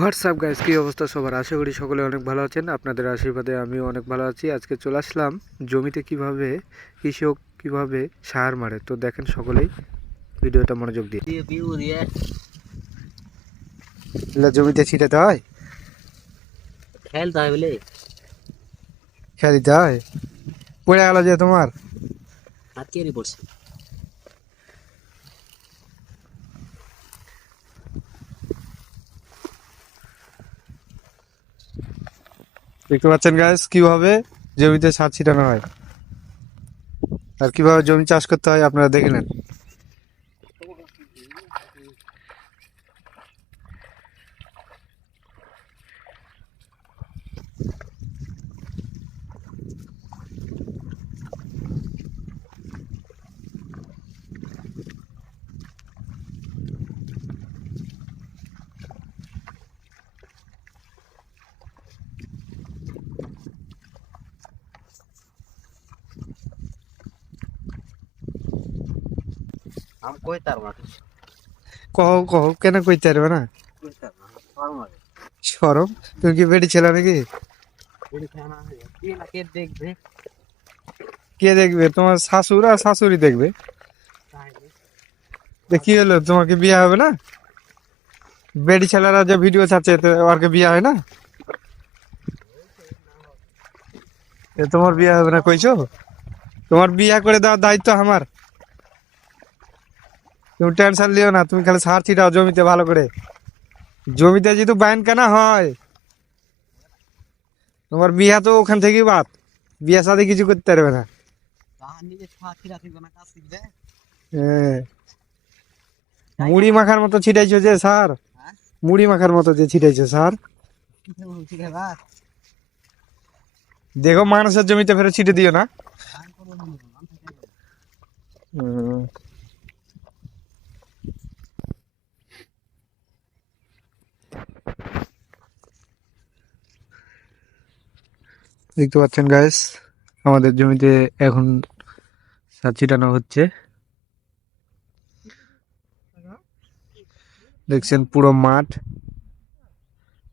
WhatsApp guys, কি অবস্থা সবার? আশা করি সকলে অনেক ভালো আছেন। আপনাদের আশীর্বাদে আমিও অনেক ভালো আছি। আজকে চলে আসলাম জমিতে কিভাবে কৃষক কিভাবে সার মারে, তো দেখেন সকলেই ভিডিওটা মনোযোগ দিয়ে। এগুলা জমিতে ছিটাতে হয়, খেলতে হয় বলে খেয়া দিতে হয়। পড়ে গেল যে তোমার, হাত কেড়ে পড়ছে। দেখতে পাচ্ছেন গাইস কিভাবে জমিতে সার ছিটানো হয় আর কিভাবে জমি চাষ করতে হয়, আপনারা দেখে নেন। আমি কই তার না কহ কহ, কেন কইতে পারবে না? কই তার না ফার্মার সরম, তুমি কি বেটি ছিল নাকি? বলি খানা কি না কে দেখবে কে দেখবে? তোমার শাশুর আর শাশুড়ি দেখবে। তাহলে কি হলো, তোমাকে বিয়ে হবে না? বেটি ছেলেরা যে ভিডিও ছাড়ছে তো ওরকে বিয়ে হয় না? তোমার বিয়ে হবে না কইছো? তোমার বিয়ে করে দেওয়ার দায়িত্ব আমার। তুমি টেনশন লিও না, তুমি খালি সার ছিটাও জমিতে ভালো করে। জমিতে যেহেতু বাইন কেনা হয়, তোমার বিয়া তো ওখান থেকেই বাদ। বিয়া সাথে কিছু করতে পারবে না। তাহার নিজে সাথী রাখি না কাজ শিখবে। হ্যাঁ, মুড়ি মাখার মতো ছিটাইছো যে সার, হ্যাঁ মুড়ি মাখার মতো যে ছিটাইছো সার। শিখে বাস দেখো মানুষের জমিতে ফেরে ছিটে দিও না। ধান করবো না হুম। দেখতে পাচ্ছেন গাইস, আমাদের জমিতে এখন সার ছিটানো হচ্ছে। দেখছেন পুরো মাঠ,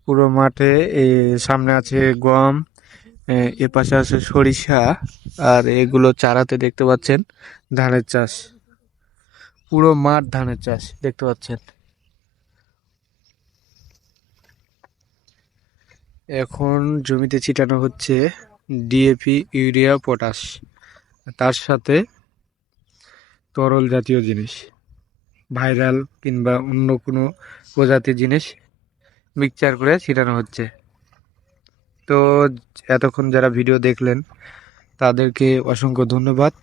পুরো মাঠে সামনে আছে গম, এ পাশে আছে সরিষা, আর এগুলো চারাতে দেখতে পাচ্ছেন ধানের চাষ। পুরো মাঠ ধানের চাষ দেখতে পাচ্ছেন। এখন জমিতে ছিটানো হচ্ছে ডিএপি, ইউরিয়া, পটাশ, তার সাথে তরল জাতীয় জিনিস, ভাইরাল কিংবা অন্য কোনো প্রজাতির জিনিস মিক্সচার করে ছিটানো হচ্ছে। তো এতক্ষণ যারা ভিডিও দেখলেন তাদেরকে অসংখ্য ধন্যবাদ।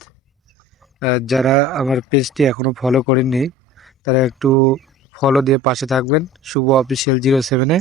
যারা আমার পেজটি এখনও ফলো করেননি তারা একটু ফলো দিয়ে পাশে থাকবেন। শুভ অফিসিয়াল 07-এ